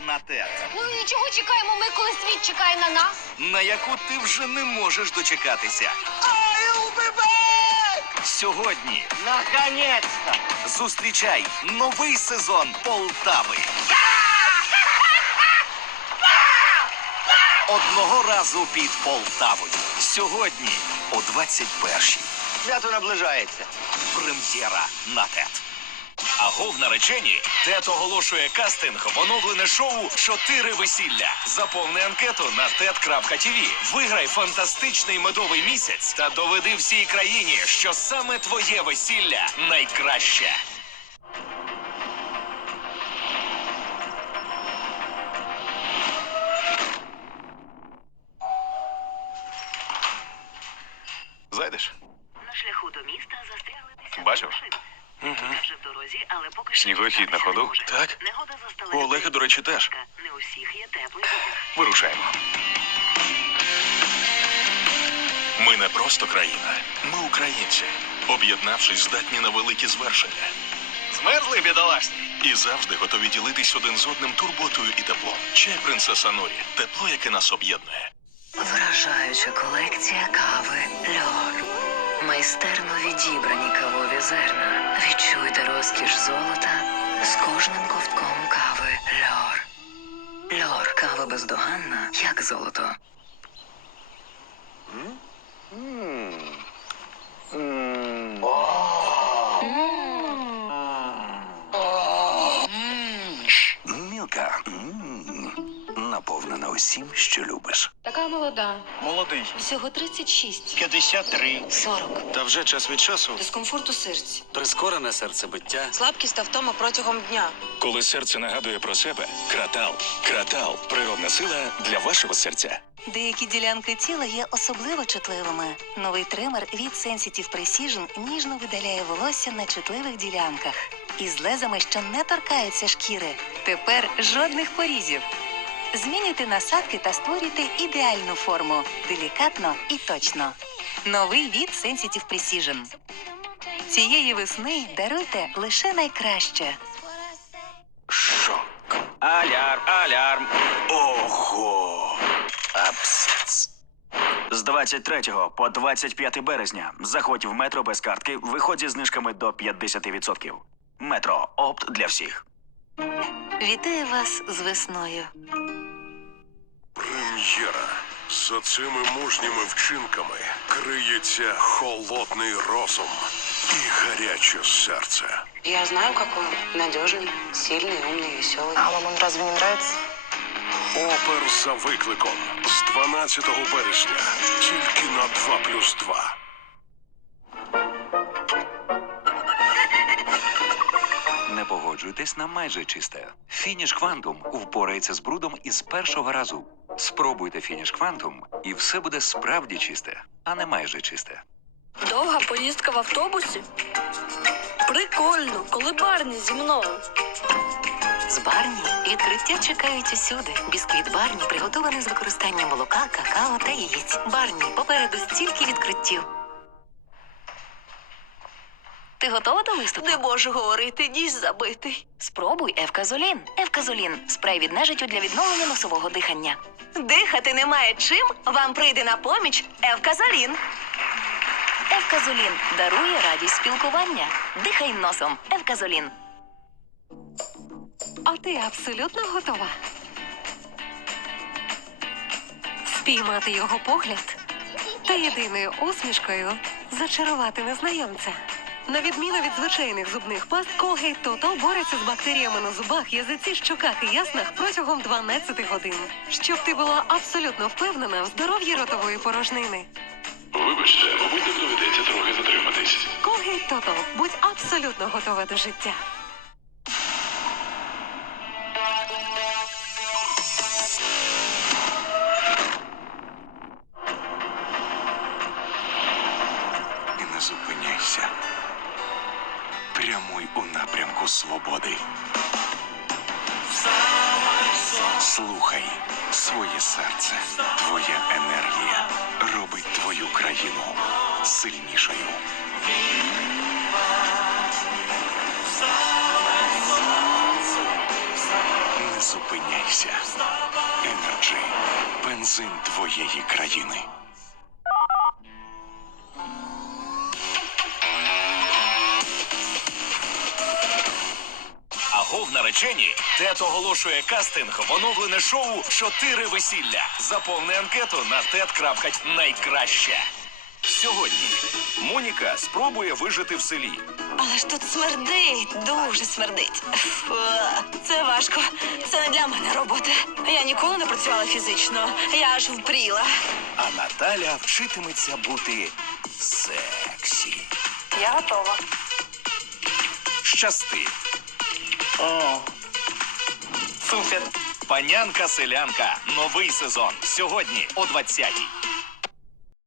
на ТЕТ, Ну і чого чекаємо ми, коли світ чекає на нас? на яку ти вже не можеш дочекатися. Сьогодні Наконец-то! зустрічай новий сезон Полтави. Одного разу під Полтавою. Сьогодні о 21-й. Свято наближається. Прем'єра на ТЕТ. Агов наречені ТЕТ оголошує кастинг в оновлене шоу Чотири весілля. Заповни анкету на tet.tv. Виграй фантастичний медовий місяць та доведи всій країні, що саме твоє весілля найкраще. Зайдеш? На шляху до міста застрягли Бачив? Угу. Вже в дорозі, але поки що Сніговий на ходу? Так. Негода застала У Олега, до речі, теж. Не у всіх є теплий одяг. Вирушаємо. Ми не просто країна. Ми українці. Об'єднавшись, здатні на великі звершення. Змерзли бідолашні. І завжди готові ділитись один з одним турботою і теплом. Чай принцеса Норі. Тепло, яке нас об'єднує. Вражаюча колекція кави Льор. Майстерно відібрані кавові зерна. Відчуйте розкіш золота з кожним ковтком кави Льор. Льор кава бездоганна, як золото. Мілка наповнена усім, що любиш. Така молода. Молодий. Всього 36. 53. 40. Та вже час від часу Дискомфорт у серці. прискорене серцебиття. Слабкість та втома протягом дня. Коли серце нагадує про себе, кратал. Кратал природна сила для вашого серця. Деякі ділянки тіла є особливо чутливими. Новий тример від Sensitive Precision ніжно видаляє волосся на чутливих ділянках. Із лезами, що не торкаються шкіри. Тепер жодних порізів. Змінюйте насадки та створюйте ідеальну форму. Делікатно і точно. Новий від Sensitive Precision. Цієї весни даруйте лише найкраще. Шок. Алярм, алярм. Ого! Абсац. З 23 по 25 березня заходь в метро без картки, виходь зі знижками до 50%. Метро опт для всіх. Вітаю вас з весною Прем'єра. За цими мужніми вчинками криється холодний розум і гаряче серце. Я знаю, какой он. Надежный, сильный, умный, веселый. А вам он разве не нравится? Опер за викликом з 12 березня. Тільки на 2 плюс 2. Не погоджуйтесь на майже чисте. Фініш Квантум впорається з брудом із першого разу. Спробуйте Фініш Квантум, і все буде справді чисте, а не майже чисте. Довга поїздка в автобусі? Прикольно, коли Барні зі мною. З Барні відкриття чекають усюди. Бісквіт Барні приготований з використанням молока, какао та яєць. Барні попереду стільки відкриттів. Ти готова до виступу? Не можу говорити, ніж забитий. Спробуй Евказолін. Евказолін спрей від нежиттю для відновлення носового дихання. Дихати немає чим, вам прийде на поміч Евказолін. Евказолін дарує радість спілкування. Дихай носом. Евказолін. А ти абсолютно готова? Спіймати його погляд та єдиною усмішкою зачарувати незнайомця. На відміну від звичайних зубних паст, Colgate Total бореться з бактеріями на зубах, язиці, щоках і яснах протягом 12 годин, щоб ти була абсолютно впевнена в здоров'ї ротової порожнини. Вибачте, мабуть, доведеться трохи затриматись. Colgate Total. Будь абсолютно готова до життя. Прямуй у напрямку свободи. Слухай своє серце, твоя енергія робить твою країну сильнішою. Не зупиняйся. Енерджі. Бензин твоєї країни. Наречені. Тет оголошує кастинг в оновлене шоу Чотири весілля. Заповни анкету на tet.крапка найкраще. Сьогодні Моніка спробує вижити в селі. Але ж тут смердить, дуже смердить. Фу, Це важко. Це не для мене робота. Я ніколи не працювала фізично. Я аж впріла. А Наталя вчитиметься бути сексі. Я готова. Щасти. О, супер. Панянка селянка. Новий сезон. Сьогодні о 20-й.